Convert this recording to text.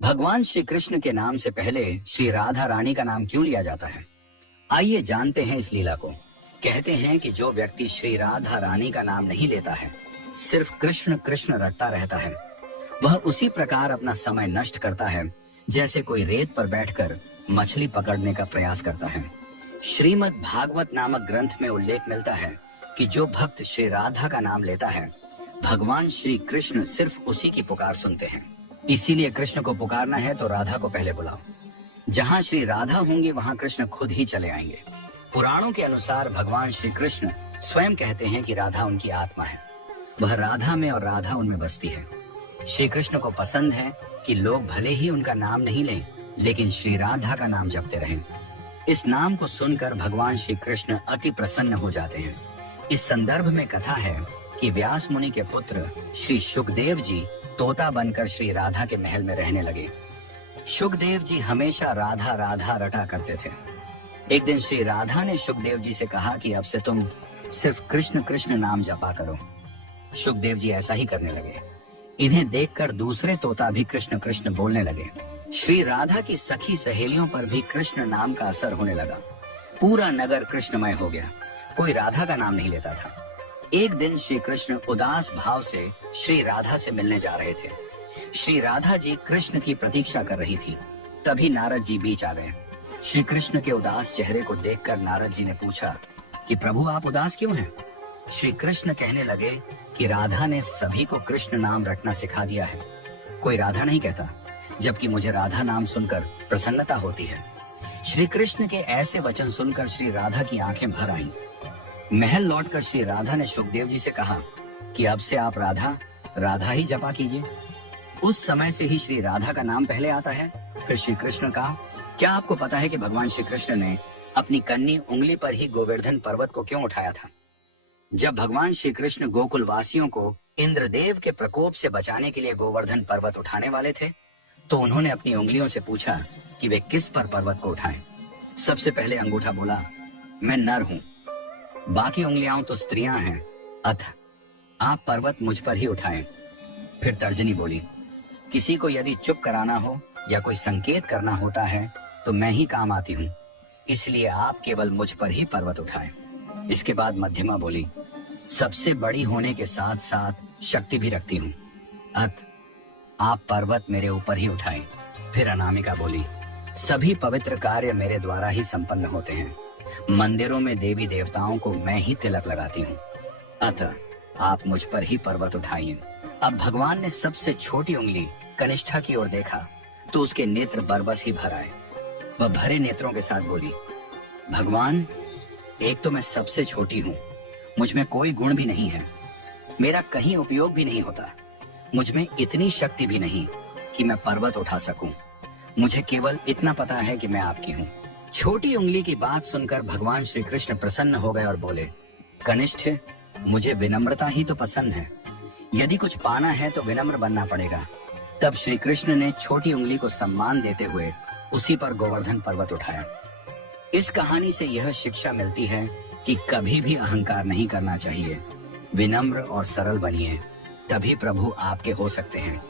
भगवान श्री कृष्ण के नाम से पहले श्री राधा रानी का नाम क्यों लिया जाता है? आइए जानते हैं इस लीला को। कहते हैं कि जो व्यक्ति श्री राधा रानी का नाम नहीं लेता है, सिर्फ कृष्ण कृष्ण रटता रहता है, वह उसी प्रकार अपना समय नष्ट करता है जैसे कोई रेत पर बैठकर मछली पकड़ने का प्रयास करता है। श्रीमद् भागवत नामक ग्रंथ में उल्लेख मिलता है कि जो भक्त श्री राधा का नाम लेता है, भगवान श्री कृष्ण सिर्फ उसी की पुकार सुनते हैं। इसीलिए कृष्ण को पुकारना है तो राधा को पहले बुलाओ। जहाँ श्री राधा होंगे वहाँ कृष्ण खुद ही चले आएंगे। पुराणों के अनुसार भगवान श्री कृष्ण स्वयं कहते हैं कि राधा उनकी आत्मा है, वह राधा में और राधा उनमें बसती है। श्री कृष्ण को पसंद है कि लोग भले ही उनका नाम नहीं लें, लेकिन श्री राधा का नाम जपते रहें। इस नाम को सुनकर भगवान श्री कृष्ण अति प्रसन्न हो जाते हैं। इस संदर्भ में कथा है कि व्यास मुनि के पुत्र श्री शुकदेव जी तोता बनकर श्री राधा के महल में रहने लगे। शुकदेव जी हमेशा राधा राधा रटा करते थे। एक दिन श्री राधा ने शुकदेव जी से कहा कि अब से तुम सिर्फ कृष्ण कृष्ण नाम जपा करो। शुकदेव जी ऐसा ही करने लगे। इन्हें देखकर दूसरे तोता भी कृष्ण कृष्ण बोलने लगे। श्री राधा की सखी सहेलियों पर भी कृष्ण नाम का असर होने लगा। पूरा नगर कृष्णमय हो गया। कोई राधा का नाम नहीं लेता था। एक दिन श्री कृष्ण उदास भाव से श्री राधा से मिलने जा रहे थे। श्री राधा जी कृष्ण की प्रतीक्षा कर रही थी। तभी नारद जी बीच आ गए। श्री कृष्ण के उदास चेहरे को देखकर नारद जी ने पूछा कि प्रभु आप उदास क्यों हैं? श्री कृष्ण कहने लगे कि राधा ने सभी को कृष्ण नाम रटना सिखा दिया है। कोई राधा नहीं कहता, जबकि मुझे राधा नाम सुनकर प्रसन्नता होती है। श्री कृष्ण के ऐसे वचन सुनकर श्री राधा की आंखें भर आईं। महल लौटकर श्री राधा ने शुकदेव जी से कहा कि अब से आप राधा राधा ही जपा कीजिए। उस समय से ही श्री राधा का नाम पहले आता है। फिर श्री कृष्ण कहा, क्या आपको पता है कि भगवान श्री कृष्ण ने अपनी कन्नी उंगली पर ही गोवर्धन पर्वत को क्यों उठाया था? जब भगवान श्री कृष्ण गोकुल वासियों को इंद्रदेव के प्रकोप से बचाने के लिए गोवर्धन पर्वत उठाने वाले थे, तो उन्होंने अपनी उंगलियों से पूछा कि वे किस पर पर्वत को उठाएं। सबसे पहले अंगूठा बोला, मैं नर हूं। बाकी उंगलियां तो स्त्रियां हैं, अतः आप पर्वत मुझ पर ही उठाएं। फिर तर्जनी बोली, किसी को यदि चुप कराना हो या कोई संकेत करना होता है तो मैं ही काम आती हूँ, इसलिए आप केवल मुझ पर ही पर्वत उठाएं। इसके बाद मध्यमा बोली, सबसे बड़ी होने के साथ साथ शक्ति भी रखती हूँ, अतः आप पर्वत मेरे ऊपर ही उठाएं। फिर अनामिका बोली, सभी पवित्र कार्य मेरे द्वारा ही संपन्न होते हैं। मंदिरों में देवी देवताओं को मैं ही तिलक लगाती हूँ, अतः आप मुझ पर ही पर्वत उठाइए। अब भगवान ने सबसे छोटी उंगली कनिष्ठा की ओर देखा तो उसके नेत्र बरबस ही भर आए। वह भरे नेत्रों के साथ बोली, भगवान, एक तो मैं सबसे छोटी हूँ, मुझ में कोई गुण भी नहीं है, मेरा कहीं उपयोग भी नहीं होता, मुझ में इतनी शक्ति भी नहीं कि मैं पर्वत उठा सकूं। मुझे केवल इतना पता है कि मैं आपकी हूँ। छोटी उंगली की बात सुनकर भगवान श्री कृष्ण प्रसन्न हो गए और बोले, कनिष्ठ, मुझे विनम्रता ही तो पसंद है। यदि कुछ पाना है तो विनम्र बनना पड़ेगा। तब श्री कृष्ण ने छोटी उंगली को सम्मान देते हुए उसी पर गोवर्धन पर्वत उठाया। इस कहानी से यह शिक्षा मिलती है कि कभी भी अहंकार नहीं करना चाहिए। विनम्र और सरल बनिए, तभी प्रभु आपके हो सकते हैं।